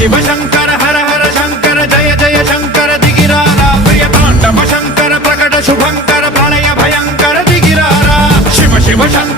शिव शंकर हर हर शंकर जय जय शंकर दिगिरारा प्रिय तांडव शंकर प्रकट शुभंकर प्रलय भयंकर दिगिरारा शिव शिव शंकर